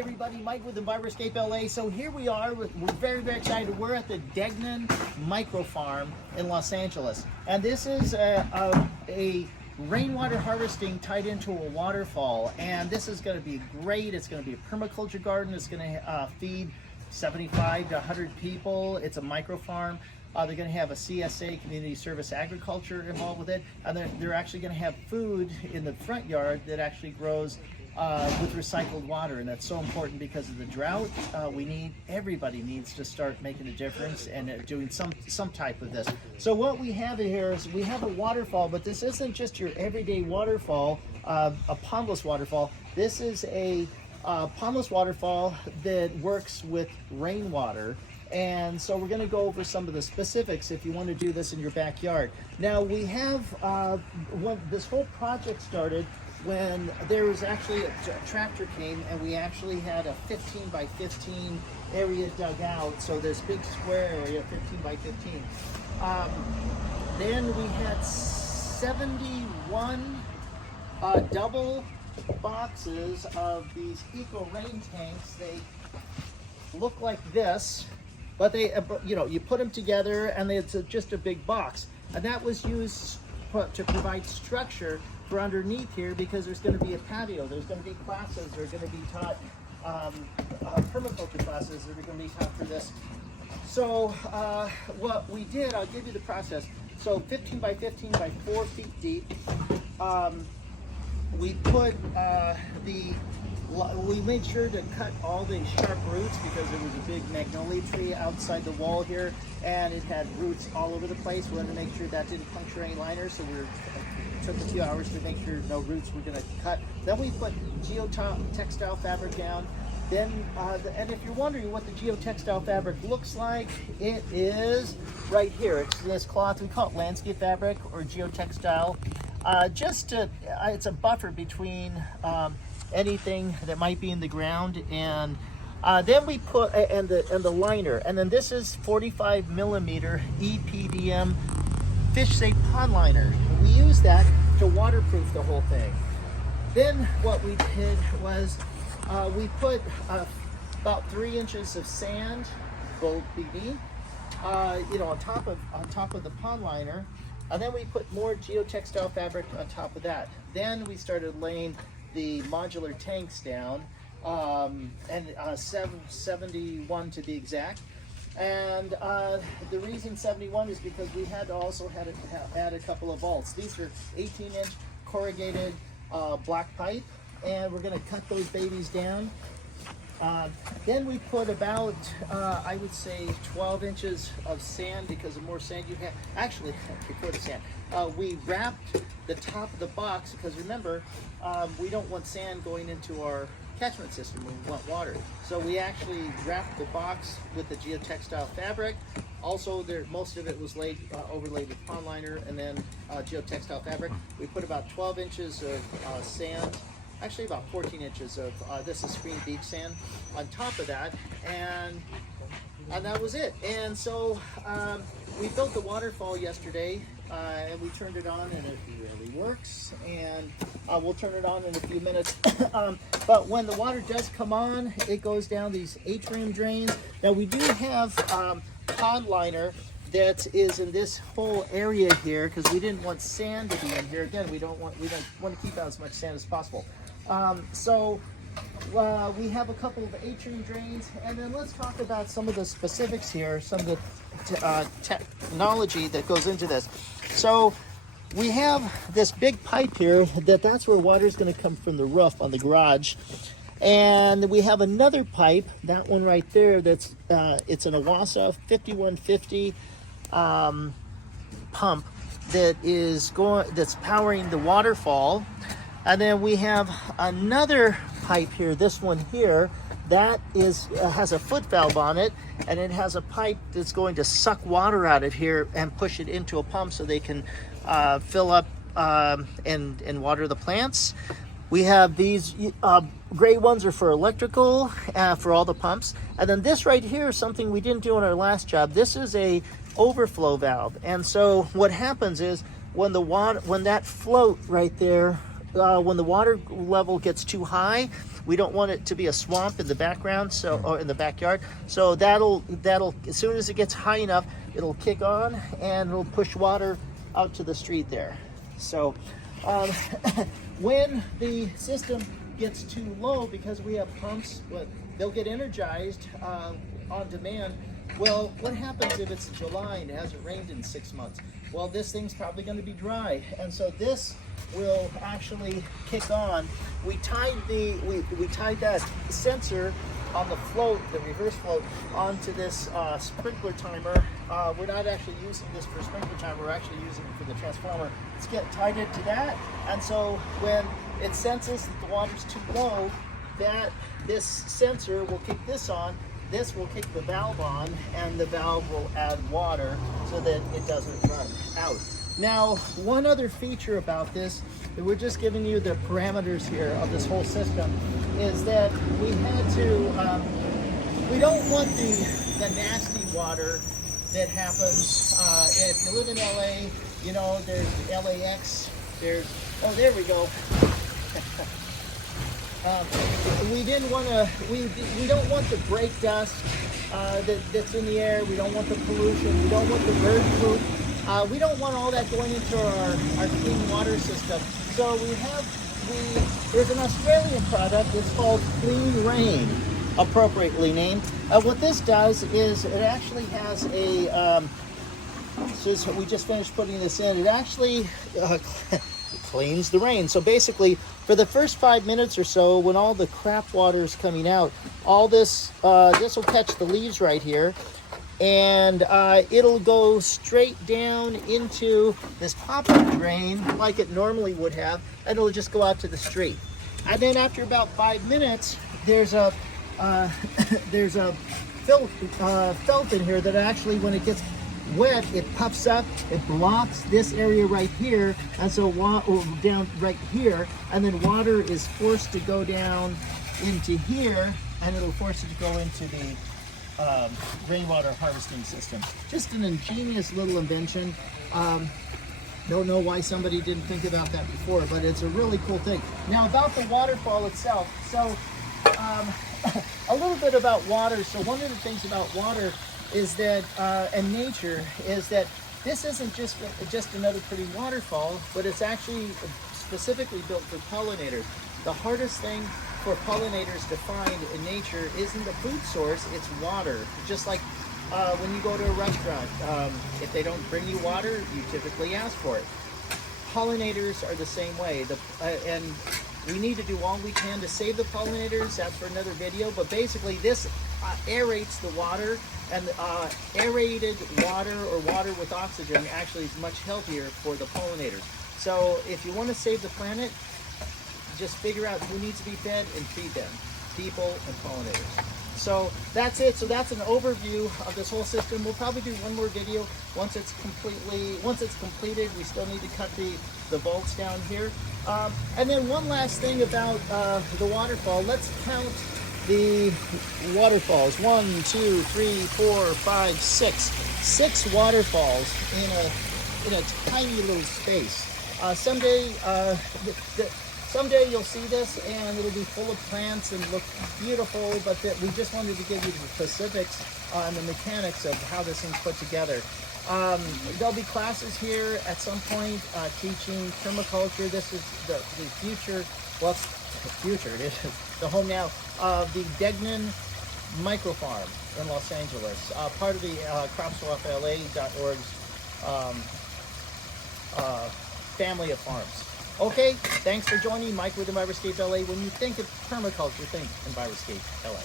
everybody, Mike with Envirorscape LA. So here we are, we're very, very excited. We're at the Degnan Micro Farm in Los Angeles. And this is a rainwater harvesting tied into a waterfall. And this is gonna be great. It's gonna be a permaculture garden. It's gonna feed 75 to 100 people. It's a micro farm. They're going to have a CSA, Community Service Agriculture, involved with it, and they're actually going to have food in the front yard that actually grows with recycled water, and that's so important because of the drought. Everybody needs to start making a difference and doing some type of this. So what we have here is we have a waterfall, but this isn't just your everyday waterfall, a pondless waterfall. This is a pondless waterfall that works with rainwater. And so we're going to go over some of the specifics if you want to do this in your backyard. Now we have, this whole project started when there was actually a tractor came and we actually had a 15 by 15 area dug out. So this big square area, 15 by 15. Then we had 71 double boxes of these eco rain tanks. They look like this. But they, you put them together and it's just a big box. And that was used to provide structure for underneath here because there's going to be a patio. There's going to be classes that are going to be taught, permaculture classes that are going to be taught for this. So what we did, I'll give you the process. So 15 by 15 by 4 feet deep. We put we made sure to cut all the sharp roots because there was a big magnolia tree outside the wall here and it had roots all over the place. We wanted to make sure that didn't puncture any liners, so it took a few hours to make sure no roots were going to cut. Then we put geotextile fabric down. Then, and if you're wondering what the geotextile fabric looks like, it is right here. It's this cloth, we call it landscape fabric or geotextile. It's a buffer between anything that might be in the ground, and then we put and the liner, and then this is 45 millimeter EPDM fish safe pond liner. We use that to waterproof the whole thing. Then what we did was we put about 3 inches of sand, gold BB, on top of the pond liner, and then we put more geotextile fabric on top of that. Then we started laying the modular tanks down, and 71 to be exact. And the reason 71 is because we had to also add a couple of vaults. These are 18-inch corrugated black pipe, and we're going to cut those babies down. Then we put about, I would say, 12 inches of sand because the more sand you have, actually, before the sand, we wrapped the top of the box because remember, we don't want sand going into our catchment system, we want water. So we actually wrapped the box with the geotextile fabric. Also, most of it was overlaid with pond liner and then geotextile fabric. We put about 12 inches of sand, actually about 14 inches of, this is screen beach sand on top of that, and that was it. And so we built the waterfall yesterday, and we turned it on, and it really works, and we'll turn it on in a few minutes. But when the water does come on, it goes down these atrium drains. Now we do have pond liner that is in this whole area here because we didn't want sand to be in here. Again, we don't want to keep out as much sand as possible. We have a couple of atrium drains, and then let's talk about some of the specifics here, some of the technology that goes into this. So we have this big pipe here that's where water is going to come from the roof on the garage. And we have another pipe, that one right there, that's it's an Awasa 5150 pump that's powering the waterfall. And then we have another pipe here, this one here, that has a foot valve on it, and it has a pipe that's going to suck water out of here and push it into a pump so they can fill up and water the plants. We have these gray ones are for electrical, for all the pumps. And then this right here is something we didn't do on our last job. This is a overflow valve. And so what happens is when that float right there when the water level gets too high, we don't want it to be a swamp in the background, so, or in the backyard. So that'll as soon as it gets high enough, it'll kick on and it'll push water out to the street there. So when the system gets too low, because we have pumps, they'll get energized on demand. Well, what happens if it's July and it hasn't rained in 6 months? Well, this thing's probably going to be dry, and so this will actually kick on. We tied that sensor on the float, the reverse float, onto this sprinkler timer. We're not actually using this for sprinkler timer, we're actually using it for the transformer. Let's get tied into that, and so when it senses that the water's too low, this sensor will kick this on. This will kick the valve on, and the valve will add water so that it doesn't run out. Now, one other feature about this, that we're just giving you the parameters here of this whole system, is that we had to, we don't want the nasty water that happens, if you live in LA, you know, there's LAX, there's, oh, there we go. We didn't want to, we don't want the brake dust that's in the air. We don't want the pollution. We don't want the bird poop. We don't want all that going into our clean water system. So there's an Australian product. It's called Clean Rain, appropriately named. What this does is it actually has a, since we just finished putting this in, it actually cleans the rain. So basically, for the first 5 minutes or so, when all the crap water is coming out, all this will catch the leaves right here, and it'll go straight down into this pop-up drain like it normally would have, and it'll just go out to the street. And then after about 5 minutes, there's a felt in here that actually, when it gets wet, it puffs up, it blocks this area right here, and so down right here, and then water is forced to go down into here, and it'll force it to go into the rainwater harvesting system. Just an ingenious little invention. Don't know why somebody didn't think about that before, but it's a really cool thing. Now, about the waterfall itself, so a little bit about water. So one of the things about water is that, and nature, is that this isn't just another pretty waterfall, but it's actually specifically built for pollinators. The hardest thing for pollinators to find in nature isn't the food source, it's water. Just like when you go to a restaurant, if they don't bring you water, you typically ask for it. Pollinators are the same way, and we need to do all we can to save the pollinators. That's for another video, but basically this aerates the water, and aerated water, or water with oxygen, actually is much healthier for the pollinators. So if you want to save the planet, just figure out who needs to be fed and feed them, people and pollinators. So that's it. So that's an overview of this whole system. We'll probably do one more video once it's completed. We still need to cut the bolts down here. And then one last thing about the waterfall. Let's count the waterfalls. 1, 2, 3, 4, 5, 6. 6 waterfalls in a tiny little space. Someday you'll see this and it'll be full of plants and look beautiful, but we just wanted to give you the specifics on the mechanics of how this thing's put together. There'll be classes here at some point teaching permaculture. This is the future, well, future, it is the home now of the Degnan Microfarm in Los Angeles, part of the CropSwapLA.org's family of farms. Okay, thanks for joining. Mike with Enviroscape LA. When you think of permaculture, think Enviroscape LA.